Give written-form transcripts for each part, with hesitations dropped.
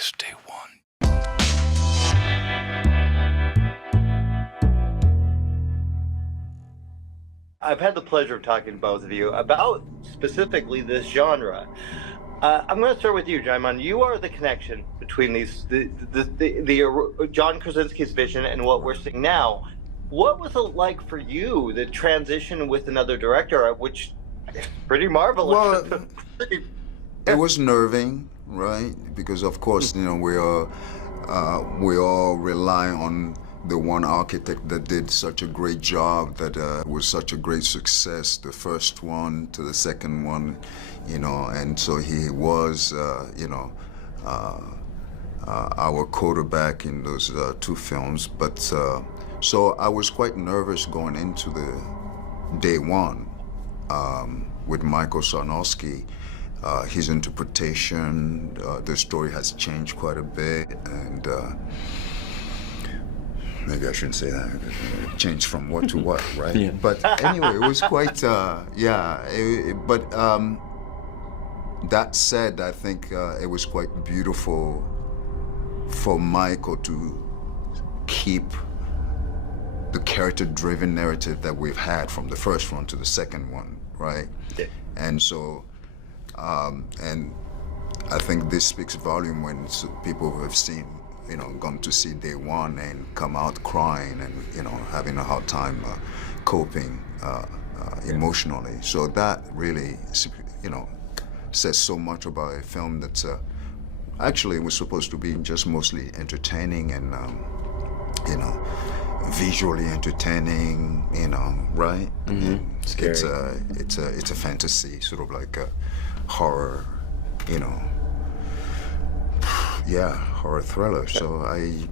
is day one. I've had the pleasure of talking to both of you about specifically this genre. I'm going to start with you, Djimon. You are the connection between the John Krasinski's vision and what we're seeing now. What was it like for you, the transition with another director, which is pretty marvelous? Well, it was nerving, right? Because of course, you know, we all rely on the one architect that did such a great job, that was such a great success, the first one to the second one, you know, and so he was, you know, our quarterback in those two films. But so I was quite nervous going into the day one with Michael Sarnoski. His interpretation, the story has changed quite a bit, and maybe I shouldn't say that. It changed from what to what, right? Yeah. But anyway, it was quite, yeah. But that said, I think it was quite beautiful for Michael to keep the character-driven narrative that we've had from the first one to the second one, right? Yeah. And so, and I think this speaks volume when people who have seen, you know, gone to see day one and come out crying and, you know, having a hard time coping emotionally. So that really, you know, says so much about a film that actually was supposed to be just mostly entertaining and, you know, visually entertaining, you know, right? Mm-hmm. Scary. It's a fantasy, sort of like a horror, you know. Yeah, horror thriller. So I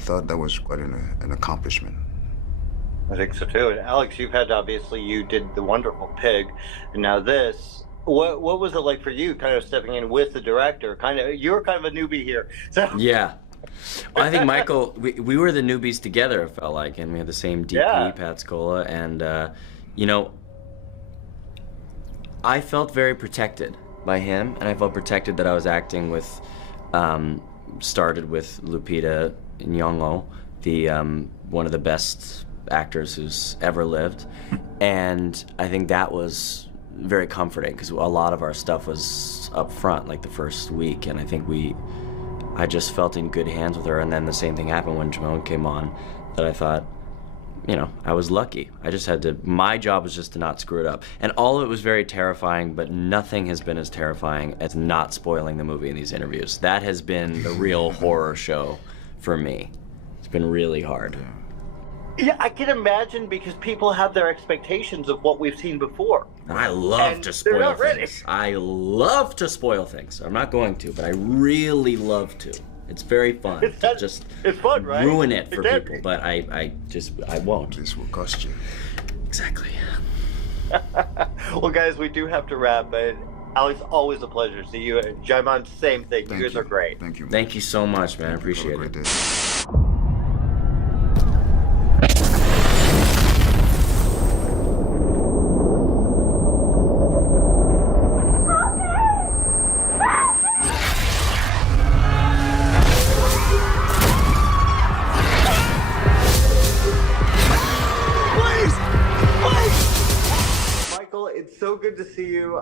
thought that was quite an accomplishment. I think so too. And Alex, you did The Wonderful Pig, and now this. What was it like for you, kind of stepping in with the director? You're kind of a newbie here. So Yeah. Well, I think Michael, we were the newbies together, it felt like, and we had the same DP, Yeah. Pat Scola, and you know, I felt very protected by him, and I felt protected that I was acting with, started with Lupita Nyong'o, the one of the best actors who's ever lived, and I think that was very comforting because a lot of our stuff was up front, like the first week, and I think I just felt in good hands with her. And then the same thing happened when Djimon came on, that I thought, you know, I was lucky. I just had to, my job was just to not screw it up. And all of it was very terrifying, but nothing has been as terrifying as not spoiling the movie in these interviews. That has been the real horror show for me. It's been really hard. yeah, I can imagine, because people have their expectations of what we've seen before. I love And to they're spoil not ready. things. I love to spoil things. I'm not going to, but I really love to. It's very fun to just It's fun, right? ruin it for Exactly. people, but I won't. This will cost you. Exactly. Well, guys, we do have to wrap, but Alex, always a pleasure to see you. Djimon, same thing. Thank you guys you. are great. Thank you. Thank you so much, man. I appreciate Have a it. great day. Michael, it's so good to see you.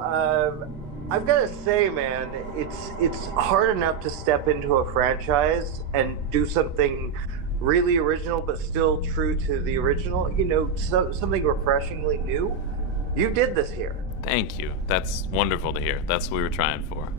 I've got to say, man, it's hard enough to step into a franchise and do something really original, but still true to the original. You know, something refreshingly new. You did this here. Thank you. That's wonderful to hear. That's what we were trying for.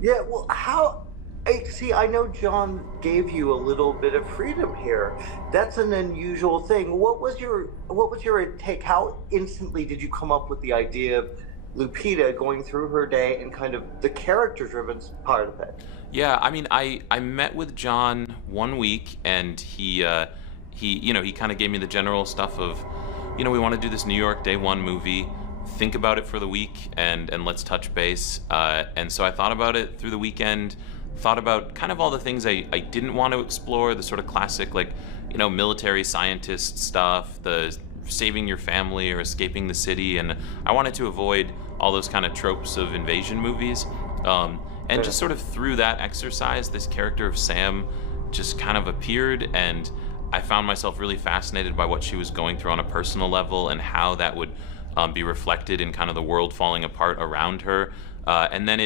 Yeah. Well, I know John gave you a little bit of freedom here. That's an unusual thing. What was your take? How instantly did you come up with the idea of Lupita going through her day and kind of the character-driven part of it? Yeah, I mean, I met with John 1 week, and he kind of gave me the general stuff of, you know, we want to do this New York Day One movie. Think about it for the week, and let's touch base. And so I thought about it through the weekend. Thought about kind of all the things I didn't want to explore, the sort of classic, like, you know, military scientist stuff, the saving your family or escaping the city, and I wanted to avoid all those kind of tropes of invasion movies. And just sort of through that exercise, this character of Sam just kind of appeared, and I found myself really fascinated by what she was going through on a personal level and how that would be reflected in kind of the world falling apart around her. And then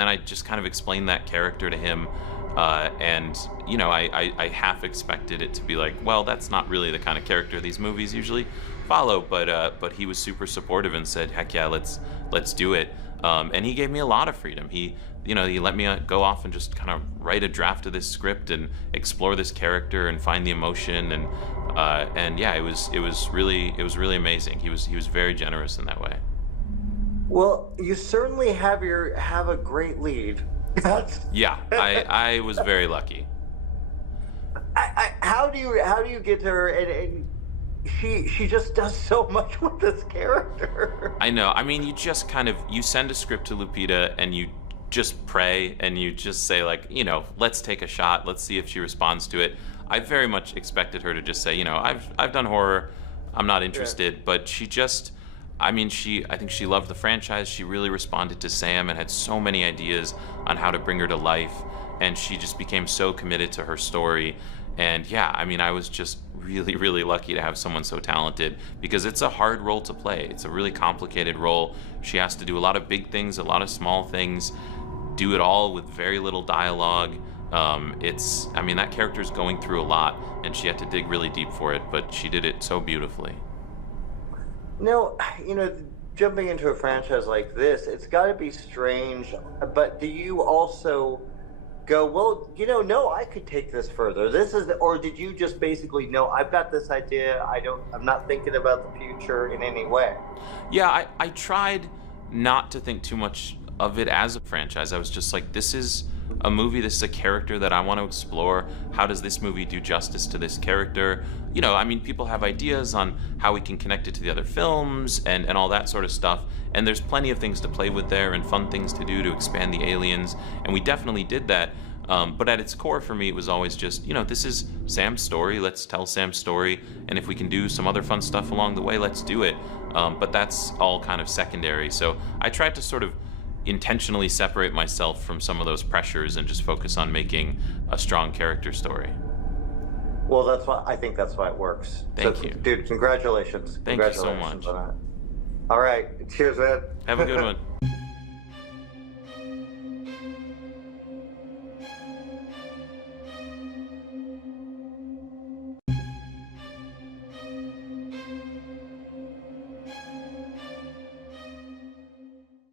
I just kind of explained that character to him. And you know, I half expected it to be like, well, that's not really the kind of character these movies usually follow, but he was super supportive and said, heck yeah, let's do it. And he gave me a lot of freedom. He let me go off and just kind of write a draft of this script and explore this character and find the emotion, and yeah, it was really amazing. He was very generous in that way. Well, you certainly have a great lead. Yeah, I was very lucky. How do you get to her, and she just does so much with this character. I know. I mean, you send a script to Lupita and you just pray and you just say, like, you know, let's take a shot, let's see if she responds to it. I very much expected her to just say, you know, I've done horror, I'm not interested. Yeah. But I think she loved the franchise. She really responded to Sam and had so many ideas on how to bring her to life, and she just became so committed to her story. And yeah, I mean, I was just really, really lucky to have someone so talented, because it's a hard role to play. It's a really complicated role. She has to do a lot of big things, a lot of small things, do it all with very little dialogue. That character's going through a lot, and she had to dig really deep for it, but she did it so beautifully. No, you know, jumping into a franchise like this, it's got to be strange, but do you also go, well, you know, no, I could take this further. Or did you just basically, no, I've got this idea, I'm not thinking about the future in any way? Yeah, I tried not to think too much of it as a franchise. I was just like, this is a movie, this is a character that I want to explore. How does this movie do justice to this character? You know, I mean, people have ideas on how we can connect it to the other films and all that sort of stuff. And there's plenty of things to play with there and fun things to do to expand the aliens. And we definitely did that. But at its core for me, it was always just, you know, this is Sam's story. Let's tell Sam's story. And if we can do some other fun stuff along the way, let's do it. But that's all kind of secondary. So I tried to sort of intentionally separate myself from some of those pressures and just focus on making a strong character story. Well, I think that's why it works. Thank you. Dude, congratulations. Thank you so much. On that. All right. Cheers, man. Have a good one.